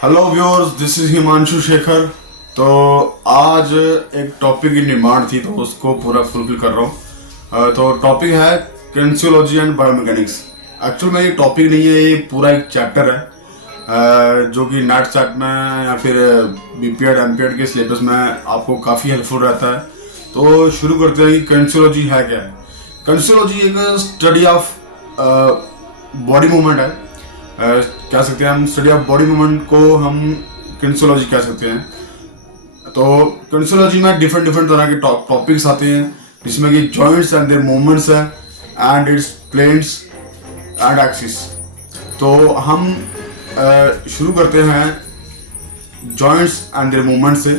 Hello viewers, this is Himanshu Shekhar. तो आज एक टॉपिक की डिमांड थी तो उसको पूरा फुलफिल कर रहा हूँ। तो टॉपिक है किनेसियोलॉजी एंड बायोमैकेनिक्स। एक्चुअल में ये टॉपिक नहीं है, ये पूरा एक चैप्टर है जो कि नेट सेट में या फिर बीपीएड एमपीएड के सिलेबस में आपको काफ़ी हेल्पफुल रहता है। तो शुरू करते हैं कि किनेसियोलॉजी है क्या है। किनेसियोलॉजी एक स्टडी ऑफ बॉडी मूवमेंट है। कह सकते हैं हम स्टडी ऑफ बॉडी मूवमेंट को हम किनेसियोलॉजी कह सकते हैं। तो किनेसियोलॉजी में डिफरेंट तरह के टॉपिक्स आते हैं जिसमें कि जॉइंट्स एंड देयर मूवमेंट्स है and its planes and axis. तो हम शुरू करते हैं जॉइंट्स एंड देयर मूवमेंट से।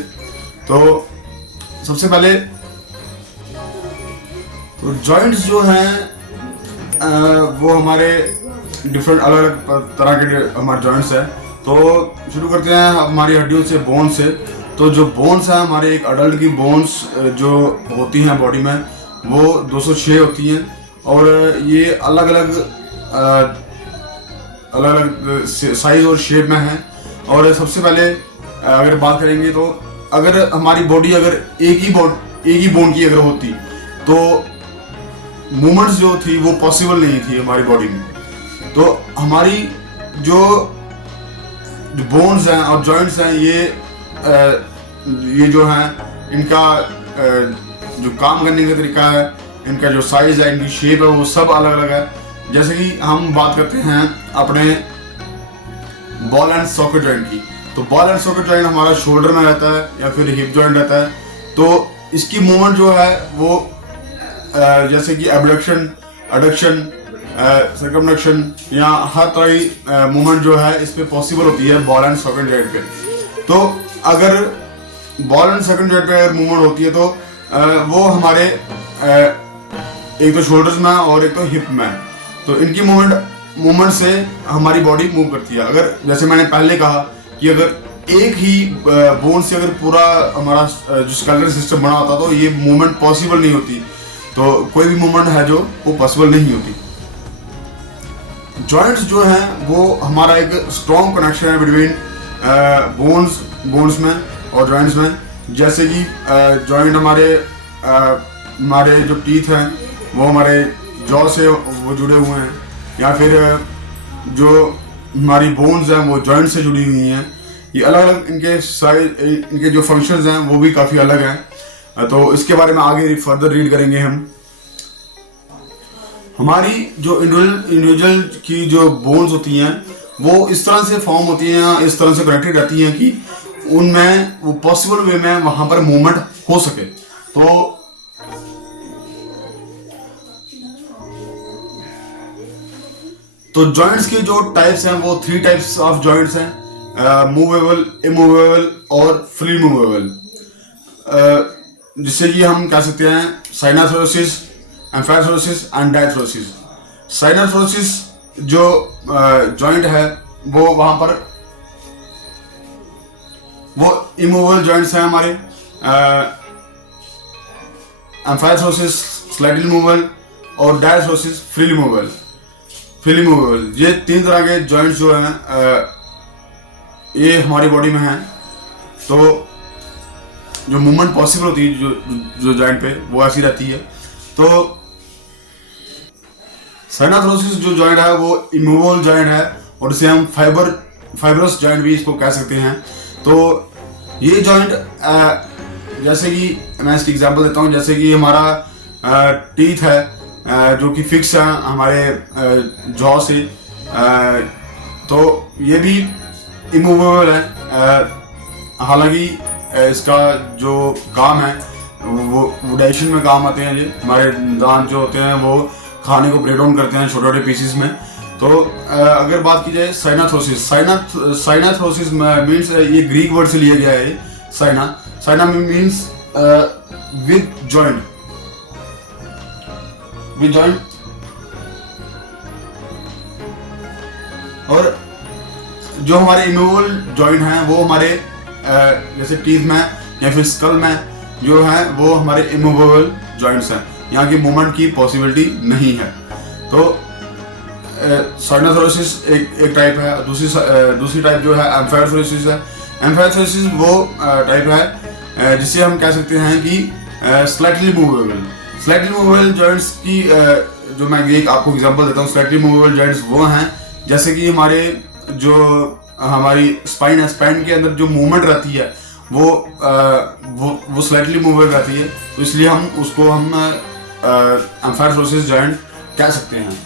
तो सबसे पहले तो जॉइंट्स जो हैं वो हमारे डिफरेंट अलग तरह के हमारे जॉइंट्स है। तो शुरू करते हैं हमारी हड्डियों से, बोन से। तो जो बोन्स है हमारे एक अडल्ट की बोन्स जो होती हैं बॉडी में वो 206 होती हैं और ये अलग अलग साइज और शेप में है। और सबसे पहले अगर बात करेंगे तो अगर हमारी बॉडी अगर एक ही बोन की अगर होती तो मूवमेंट्स जो थी वो पॉसिबल नहीं थी हमारी बॉडी में। तो हमारी जो बोन्स हैं और जॉइंट्स हैं ये जो हैं इनका जो काम करने का तरीका है, इनका जो साइज है, इनकी शेप है, वो सब अलग अलग है। जैसे कि हम बात करते हैं अपने बॉल एंड सॉकेट जॉइंट की। तो बॉल एंड सॉकेट जॉइंट हमारा शोल्डर में रहता है या फिर हिप जॉइंट रहता है। तो इसकी मूवमेंट जो है वो जैसे कि एबडक्शन, एडक्शन, सर्कमडक्शन या हर तरह की मूवमेंट जो है इस पे पॉसिबल होती है बॉल एंड सॉकेट जॉइंट पे। तो अगर बॉल एंड सॉकेट जॉइंट पे अगर मूवमेंट होती है तो वो हमारे एक तो शोल्डर्स में और एक तो हिप में। तो इनकी मूवमेंट से हमारी बॉडी मूव करती है। अगर जैसे मैंने पहले कहा कि अगर एक ही बोन से अगर पूरा हमारा जो स्केलेटल सिस्टम बना होता तो ये मूवमेंट पॉसिबल नहीं होती। तो कोई भी मूवमेंट है जो वो पॉसिबल नहीं होती। जॉइंट्स जो हैं वो हमारा एक स्ट्रॉन्ग कनेक्शन है बिटवीन बोन्स में और जॉइंट्स में। जैसे कि जॉइंट हमारे जो टीथ हैं वो हमारे जॉ से वो जुड़े हुए हैं या फिर जो हमारी बोन्स हैं वो जॉइंट से जुड़ी हुई हैं। ये अलग अलग इनके साइज, इनके जो फंक्शंस हैं वो भी काफ़ी अलग हैं। तो इसके बारे में आगे फर्दर रीड करेंगे हम। हमारी जो इंडिविजुअल की जो बोन्स होती हैं वो इस तरह से फॉर्म होती हैं, इस तरह से कनेक्टेड रहती हैं कि उनमें वो पॉसिबल वे में वहां पर मूवमेंट हो सके। तो जॉइंट्स के जो टाइप्स हैं वो 3 टाइप्स ऑफ जॉइंट्स हैं, मूवेबल, इमूवेबल और फ्री मूवेबल। जिससे कि हम कह सकते हैं साइनाथोसिस, एम्फाइथोसिस एंड डायथोसिस। साइनाथोसिस जो जॉइंट है वो वहां पर वो इमूवेबल जॉइंट्स हैं हमारे। एम्फाइथोसिस स्लाइटली मूवेबल और डायथोसिस फ्रीली मूवेबल। ये 3 तरह के जॉइंट्स जो हैं ये हमारी बॉडी में हैं। तो जो मूवमेंट पॉसिबल होती है जो जॉइंट पे वो ऐसी रहती है। तो साइनाथोसिस जो जॉइंट है वो इमूवेबल जॉइंट है और इसे हम फाइब्रस जॉइंट भी इसको कह सकते हैं। तो ये जॉइंट जैसे कि मैं इसकी एग्जांपल देता हूँ, जैसे कि हमारा टीथ है जो कि फिक्स है हमारे जॉ से। तो ये भी इमूवेबल है। हालांकि इसका जो काम है वो डाइजेशन में काम आते हैं। ये हमारे दांत जो होते हैं वो खाने को ब्रेक डाउन करते हैं छोटे छोटे पीसेस में। तो अगर बात की जाए साइनाथोसिस मीन्स ये ग्रीक वर्ड से लिया गया है। Saina means with joint. और जो हमारे इमूवेबल जॉइंट हैं वो हमारे जैसे टीथ में या फिर स्कल में जो है वो हमारे इमूवेबल जॉइंट्स हैं। यहाँ की मूवमेंट की पॉसिबिलिटी नहीं है। तो साइनोथोरेसिस एक टाइप है, दूसरी टाइप जो है एम्फायोथोरेसिस है। एम्फायोथोरेसिस वो टाइप है जिसे हम कह सकते हैं कि स्लाइटली मूवेबल जॉइंट्स की जो मैं एक आपको एग्जांपल देता हूँ। स्लाइटली मूवेबल जॉइंट्स वो हैं जैसे कि हमारी स्पाइन है, स्पाइन के अंदर जो मूवमेंट रहती है वो स्लाइटली मूवेबल रहती है, तो इसलिए हम उसको एम्फायोथोरेसिस जॉइंट कह सकते हैं।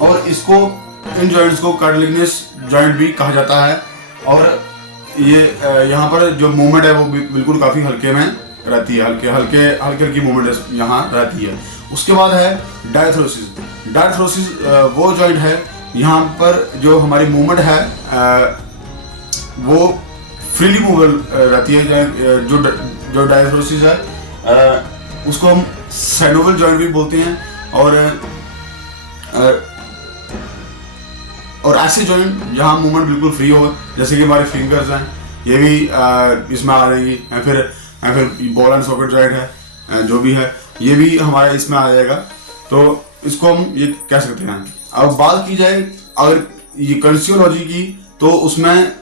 और इसको इन जॉइंट्स को कार्टिलेजिनस जॉइंट भी कहा जाता है। और ये यहाँ पर जो मूवमेंट है वो बिल्कुल काफ़ी हल्के में रहती है, हल्की मूवमेंट यहाँ रहती है। उसके बाद है डायथरोसिस वो जॉइंट है यहाँ पर जो हमारी मूवमेंट है वो फ्रीली मूवेबल रहती है। जो डायथरोसिस है उसको हम साइनोवियल जॉइंट भी बोलते हैं। और ऐसे जॉइंट जहाँ मूवमेंट बिल्कुल फ्री हो, जैसे कि हमारे फिंगर्स हैं, ये भी इसमें आ जाएंगी, या फिर बॉल एंड सॉकेट जॉइंट है जो भी है, ये भी हमारा इसमें आ जाएगा। तो इसको हम ये कह सकते हैं। अब बात की जाए अगर ये कंस्टियोलॉजी की, तो उसमें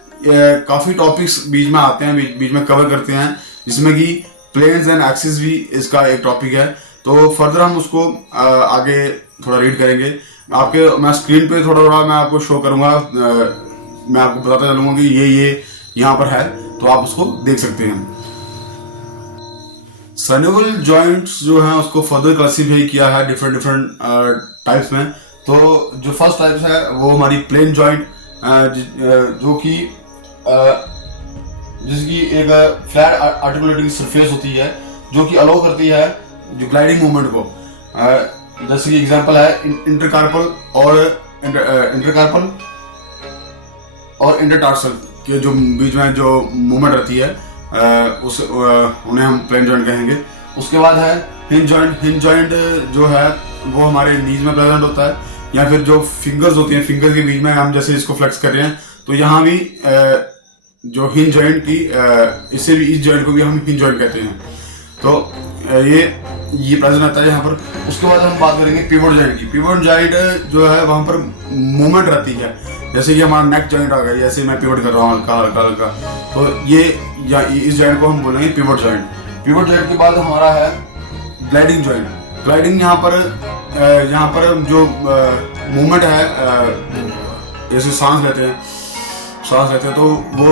काफ़ी टॉपिक्स बीच में आते हैं, बीच में कवर करते हैं, जिसमें कि प्लेन्स एंड एक्सिस भी इसका एक टॉपिक है। तो फर्दर हम उसको आगे थोड़ा रीड करेंगे। मैं स्क्रीन पे थोड़ा मैं आपको शो करूंगा, मैं आपको बताता चलूंगा कि ये यहाँ पर है, तो आप उसको देख सकते हैं। साइनोवियल जॉइंट्स जो हैं उसको फर्दर क्लासिफाई किया है डिफरेंट टाइप्स में। तो जो फर्स्ट टाइप्स है वो हमारी प्लेन जॉइंट, जो कि जिसकी एक फ्लैट आर्टिकुलेटिंग सरफेस होती है, जो कि अलाउ करती है जो ग्लाइडिंग मूवमेंट को। जैसे कि एग्जांपल है इंटरकार्पल और इंटरटार्सल के जो बीच में जो मूवमेंट रहती है उन्हें हम प्लेन जॉइंट कहेंगे। उसके बाद है हिंज जॉइंट जो है वो हमारे नीज में प्रेजेंट होता है, या फिर जो फिंगर्स होती हैं, फिंगर्स के बीच में हम जैसे इसको फ्लेक्स कर रहे हैं, तो यहाँ भी जो हिंज जॉइंट की इससे भी इस जॉइंट को भी हम हिंज जॉइंट कहते हैं। तो ये प्रेजेंट आता है यहाँ पर। उसके बाद हम बात करेंगे पिवट जॉइंट की। पिवट जॉइंट जो है वहाँ पर मूवमेंट रहती है, जैसे कि हमारा नेक जॉइंट आ गया, जैसे मैं पिवट कर रहा हूँ हल्का, तो इस जॉइंट को हम बोलेंगे पिवट जॉइंट। पिवट जॉइंट के बाद हमारा है ग्लाइडिंग जॉइंट। ग्लाइडिंग यहाँ पर जो मूवमेंट है, जैसे सांस लेते हैं तो वो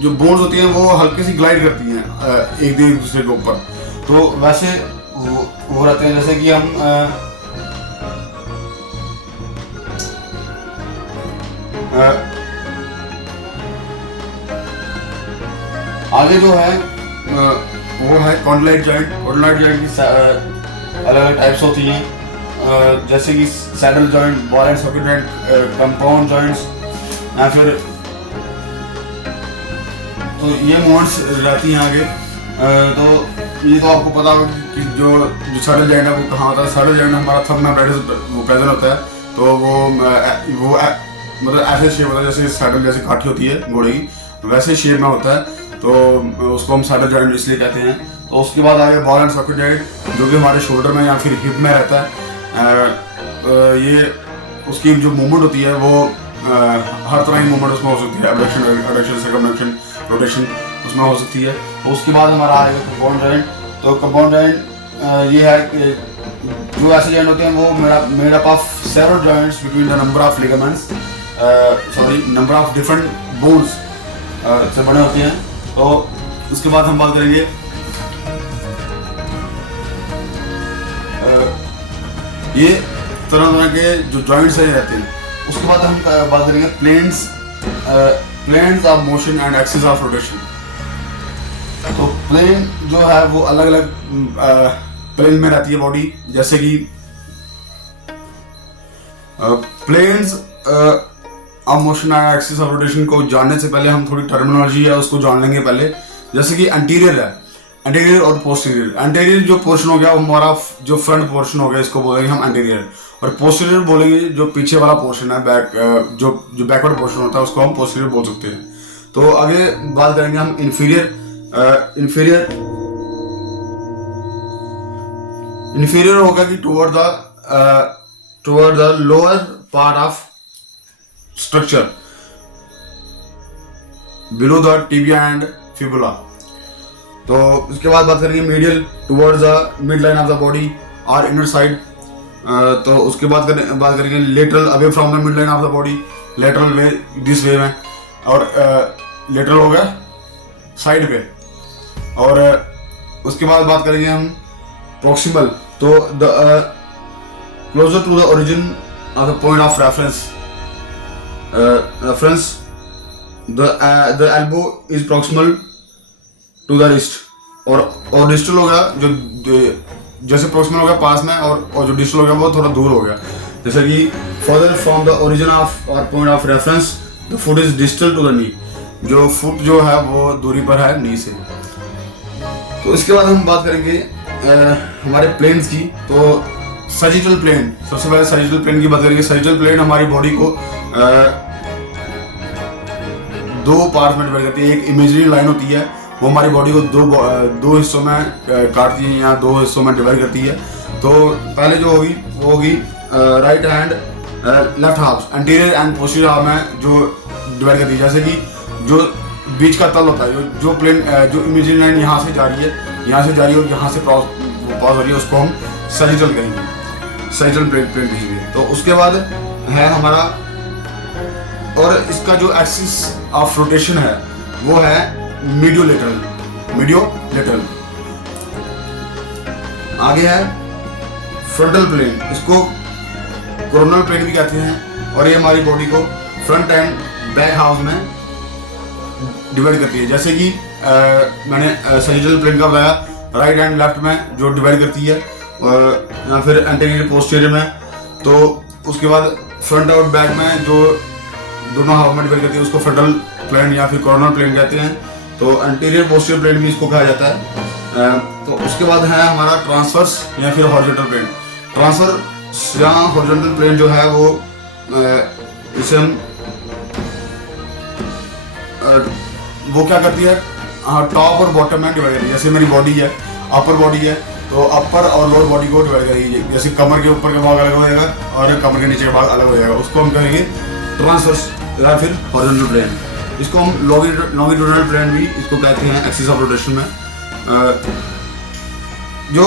जो बोन्स होती हैं वो हल्की सी ग्लाइड करती हैं एक दूसरे के ऊपर, तो वैसे वो रहते हैं। जैसे कि हम आगे जो है वो है कॉन्डिलाइट जॉइंट। कॉन्डिलाइट जॉइंट की अलग टाइप्स होती हैं, जैसे कि saddle joint, ball and socket joint, compound joints, या फिर तो ये मूवमेंट्स रहती हैं आगे। तो ये तो आपको पता होगा कि जो सैडल जॉइंट है वो कहाँ होता है। सैडल जॉइंट हमारा थंब में प्रेजेंट होता है, तो वो मतलब ऐसे शेप होता है जैसे सैडल जैसी काठी होती है घोड़े की, वैसे शेप में होता है, तो उसको हम सैडल जॉइंट इसलिए कहते हैं। तो उसके बाद आगे बॉल एंड सॉकेट जॉइंट, जो कि हमारे शोल्डर में या फिर हिप में रहता है। ये उसकी जो मूवमेंट होती है वो हर तरह की मूवमेंट उसमें हो सकती है, एडक्शन, सर्कमडक्शन, रोटेशन उसमें हो सकती है। तो उसके बाद हमारा आएगा कंपाउंड जॉइंट। तो कंपाउंड जॉइंट ये है कि जो ऐसे जॉइंट होते हैं वो made up of several joints between the number of ligaments, number of different bones से बने होते हैं। तो उसके बाद हम बात करेंगे ये तरह के जो जॉइंट्स रहते हैं। उसके बाद हम बात करेंगे planes of motion and axis of rotation. तो प्लेन जो है वो अलग अलग प्लेन में रहती है बॉडी, जैसे कि planes of motion and axis of rotation को जानने से पहले हम थोड़ी टर्मिनोलॉजी है उसको जान लेंगे पहले। जैसे कि एंटीरियर है, एंटीरियर और पोस्टीरियर। एंटीरियर जो पोर्शन हो गया वो हमारा जो फ्रंट पोर्शन हो गया, इसको बोलेंगे हम एंटीरियर, और पोस्टीरियर बोलेंगे जो पीछे वाला पोर्शन है, जो बैकवर्ड पोर्शन होता है उसको हम पोस्टीरियर बोल सकते हैं। तो आगे बात करेंगे हम इन्फीरियर होगा कि toward the lower part of structure below the tibia and fibula. तो उसके बाद बात करेंगे medial towards the mid line of the body और इनर साइड। तो उसके बाद करेंगे lateral away from the mid line of the body, lateral way this way में, और लेटरल हो गया साइड पे। और उसके बाद बात करेंगे हम प्रॉक्सिमल, तो the closer to the origin of the point of reference the elbow is proximal to the wrist. और डिस्टल हो गया जो जैसे प्रॉक्सिमल हो गया पास में, और जो डिस्टल हो गया वो थोड़ा दूर हो गया। जैसे कि further from the origin of और point of reference the foot is distal to the knee, जो फुट जो है वो दूरी पर है नी से। तो इसके बाद हम बात करेंगे हमारे प्लेन्स की। तो सजिटल प्लेन, सबसे पहले सजिटल प्लेन की बात करेंगे। सजिटल प्लेन हमारी बॉडी को दो पार्ट में डिवाइड करती है। एक इमेजिनरी लाइन होती है, वो हमारी बॉडी को दो हिस्सों में काटती है या दो हिस्सों में डिवाइड करती है। तो पहले जो होगी वो होगी right hand left half, anterior and posterior half में जो डिवाइड करती है। जैसे कि जो बीच का तल होता है, जो प्लेन जो इमेजिनरी लाइन यहाँ से जा रही है, यहाँ से जा रही है और यहाँ से पास हो रही है, उसको हम सजिटल कहेंगे, सजिटल प्लेन कहेंगे। तो उसके बाद है हमारा, और इसका जो एक्सिस ऑफ रोटेशन है वो है मीडियोलेटरल। आगे है फ्रंटल प्लेन, इसको कोरोनल प्लेन भी कहते हैं, और ये हमारी बॉडी को फ्रंट एंड बैक हाफ में डिवाइड करती है। जैसे कि मैंने सजिटल प्लेन का बताया, राइट एंड लेफ्ट में जो डिवाइड करती है, या फिर एंटीरियर पोस्टीरियर में। तो उसके बाद फ्रंट और बैक में जो दोनों हाफ में डिवाइड करती है उसको फ्रंटल प्लेन या फिर कोरोनल प्लेन कहते हैं। तो एंटीरियर पोस्टीरियर प्लेन भी इसको कहा जाता है। तो उसके बाद है हमारा ट्रांसवर्स या फिर हॉरिजॉन्टल प्लेन। ट्रांसवर्स या हॉरिजॉन्टल प्लेन जो है वो इसे हम वो क्या करती है, टॉप और बॉटम में डिवाइड करती है। जैसे मेरी बॉडी है, अपर बॉडी है, तो अपर और लोअर बॉडी को डिवाइड करेगी। जैसे कमर के ऊपर का भाग अलग हो जाएगा और कमर के नीचे का भाग अलग हो जाएगा, उसको हम कहेंगे ट्रांसवर्स या फिर हॉरिजॉन्टल प्लेन। इसको हम लॉन्गिट्यूडिनल प्लेन भी इसको कहते हैं एक्सिस ऑफ रोटेशन में। जो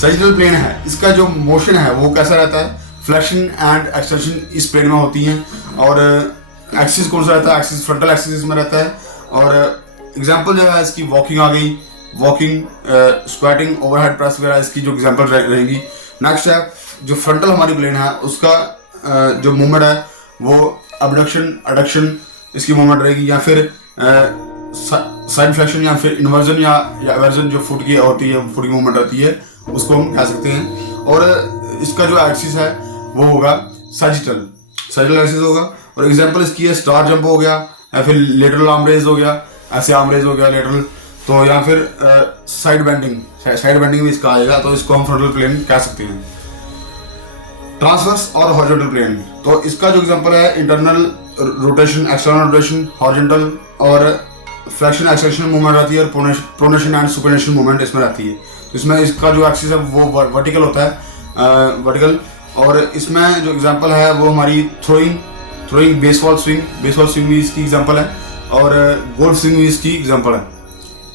सजिटल प्लेन है, इसका जो मोशन है वो कैसा रहता है, फ्लेक्शन एंड एक्सटेंशन इस प्लेन में होती हैं। और एक्सिस कौन सा रहता है, एक्सिस फ्रंटल एक्सिस में रहता है। और एग्जांपल जो है इसकी वॉकिंग आ गई, वॉकिंग, स्क्वाटिंग, ओवरहेड प्रेस वगैरह इसकी जो एग्जांपल रहेगी। नेक्स्ट है जो फ्रंटल हमारी प्लेन है, उसका जो मूवमेंट है वो अबडक्शन, एडक्शन इसकी मूवमेंट रहेगी, या फिर साइड फ्लेक्शन या फिर इन्वर्जन या एवर्जन जो फुट की होती है, फुट की मूवमेंट रहती है, उसको हम कह सकते हैं। और इसका जो एक्सिस है वो होगा सजिटल एक्सिस होगा। और एग्जांपल इसकी है स्टार जंप हो गया, या फिर लेटरल आर्म रेज हो गया, ऐसे आर्म रेज हो गया लेटरल। तो या फिर साइड बेंडिंग भी इसका आएगा, तो इसको हम फ्रंटल प्लेन कह सकते हैं। ट्रांसवर्स और हॉरिजॉन्टल प्लेन, तो इसका जो एग्जांपल है internal rotation, external rotation, horizontal और फ्लेक्शन एक्सटेंशन मूवमेंट रहती है, और प्रोनेशन एंड सुपरनेशन मूवमेंट इसमें रहती है। इसमें इसका जो एक्सिस है वो वर्टिकल होता है, वर्टिकल। और इसमें जो एग्जांपल है वो हमारी थ्रोइंग, बेसबॉल स्विंग भी इसकी एग्जांपल है, और गोल्फ स्विंग भी इसकी एग्जांपल है।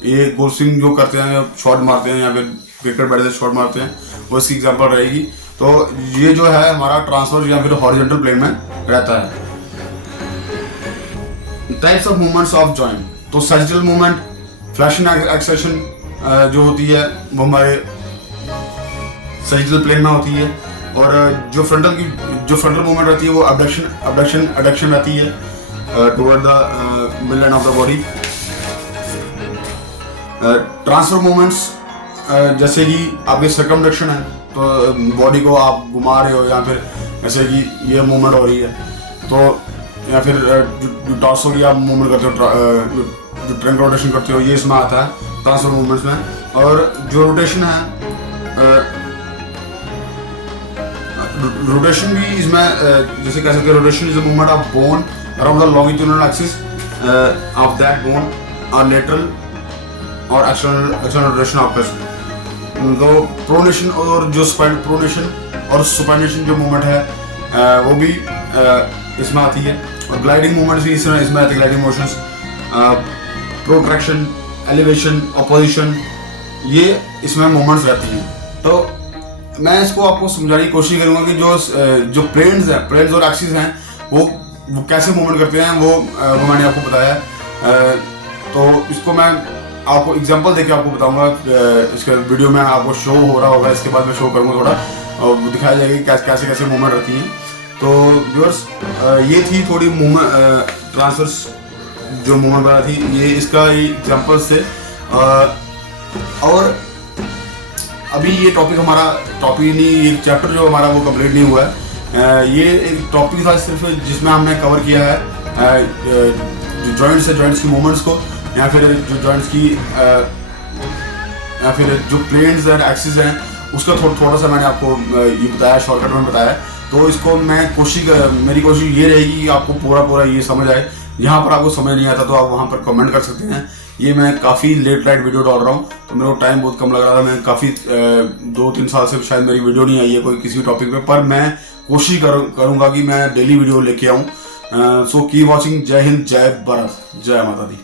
ये गोल्फ स्विंग जो करते हैं, शॉट मारते हैं या फिर क्रिकेट बैट से शॉट मारते हैं, वो इसकी एग्जांपल रहेगी। तो ये जो है हमारा ट्रांसवर्स या फिर हॉरिजॉन्टल प्लेन में रहता है। Types of movements of joint, तो सजिटल मूवमेंट, फ्लेक्शन एक्सटेंशन जो होती है वो हमारे सजिटल प्लेन में होती है। और जो फ्रंटल मूवमेंट रहती है वो अबडक्शन एडक्शन रहती है toward the mid line of the body. Transfer movements जैसे कि आपके सर्कमडक्शन है, तो बॉडी को आप घुमा रहे हो, या फिर जैसे कि ये मूवमेंट हो रही है, तो या फिर जो टॉर्सो की आप मूवमेंट करते हो, जो ट्रंक रोटेशन करते हो, ये इसमें आता है ट्रांसफर मूवमेंट्स में। और जो रोटेशन है, रोटेशन भी इसमें जैसे कह सकते हैं, rotation is the movement of bone around the longitudinal axis of that bone और लेटरल और एक्सटर्नल रोटेशन ऑफ प्रेस। तो प्रोनेशन और जो प्रोनेशन और सुपाइनेशन जो मूवमेंट है वो भी इसमें आती है। और ग्लाइडिंग मूवमेंट्स भी इसमें आती है, gliding motions, protraction, elevation, opposition, ये इसमें मूवमेंट्स रहती हैं। तो मैं इसको आपको समझाने की कोशिश करूंगा कि जो प्लेन्स हैं, प्लेन्स और एक्सिस हैं, वो कैसे मूवमेंट करते हैं, वो मैंने आपको बताया। तो इसको मैं आपको एग्जांपल देके आपको बताऊंगा। इसके वीडियो में आपको शो हो रहा होगा, इसके बाद मैं शो करूंगा थोड़ा, और दिखाया जाएगा कि कैसे कैसे मूवमेंट रहती हैं। तो व्यूअर्स, ये थी थोड़ी मूवमेंट ट्रांसवर्स जो मूवमेंट बना थी, ये इसका एग्जांपल्स थे। और अभी ये टॉपिक नहीं, एक चैप्टर जो हमारा वो कंप्लीट नहीं हुआ है। ये एक टॉपिक था सिर्फ जिसमें हमने कवर किया है जो जॉइंट्स है, जॉइंट्स की मूवमेंट्स को, या फिर जो जॉइंट्स की या फिर जो प्लेन्स और एक्सिस हैं उसका थोड़ा सा मैंने आपको ये बताया, शॉर्टकट में बताया। तो इसको मैं मेरी कोशिश ये रहेगी कि आपको पूरा ये समझ आए। यहाँ पर आपको समझ नहीं आता तो आप वहाँ पर कमेंट कर सकते हैं। ये मैं काफ़ी लेट नाइट वीडियो डाल रहा हूँ, तो मेरे को टाइम बहुत कम लग रहा था। मैं काफ़ी 2-3 साल से शायद मेरी वीडियो नहीं आई है कोई किसी टॉपिक पे, पर मैं कोशिश करूँगा कि मैं डेली वीडियो लेके आऊँ। So keep watching. जय हिंद, जय भारत, जय माता दी।